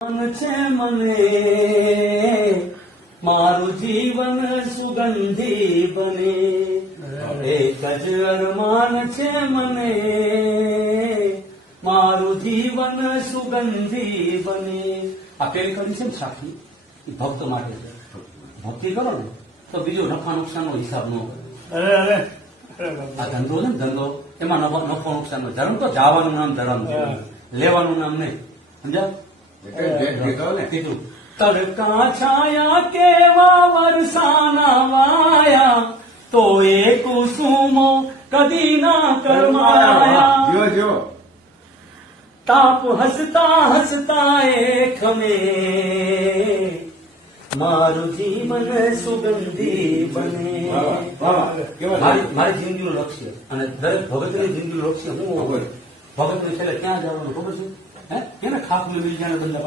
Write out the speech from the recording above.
મન છે મને મારું જીવન સુગંધી બને, એક જ અરમાન છે મને મારું જીવન સુગંધી બને. આ પેલી કવિ છે ને સાખી, એ ભક્ત માટે છે. ભક્તિ કરો ને તો બીજો નફા નુકસાનનો હિસાબ ન કરે. આ ધંધો છે ને ધંધો, એમાં નફો નુકસાન નો. ધર્મ તો જવાનું નામ ધર્મ છે, લેવાનું નામ નહીં. સમજ્યા? કીધું તડકા છાયા કેવા વરસાના વાયા, તો એ કુસુમો કદી ના કરમાયા. તાપ હસતા હસતા એક મેં મારું જીવન સુગંધી બને. મારી જિંદગીનું લક્ષ્ય અને દરેક ભગતની જિંદગીનું લક્ષ્ય હું ભગતને છેલ્લે ક્યાં જવાનું ખબર છે? એને ખાખું મિલ જાણે બંધ